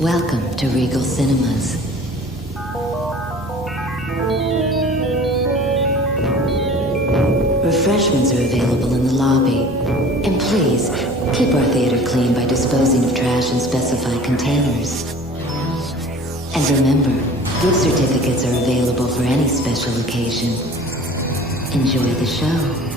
Welcome to Regal Cinemas. Refreshments are available in the lobby. And please, keep our theater clean by disposing of trash in specified containers. And remember, gift certificates are available for any special occasion. Enjoy the show.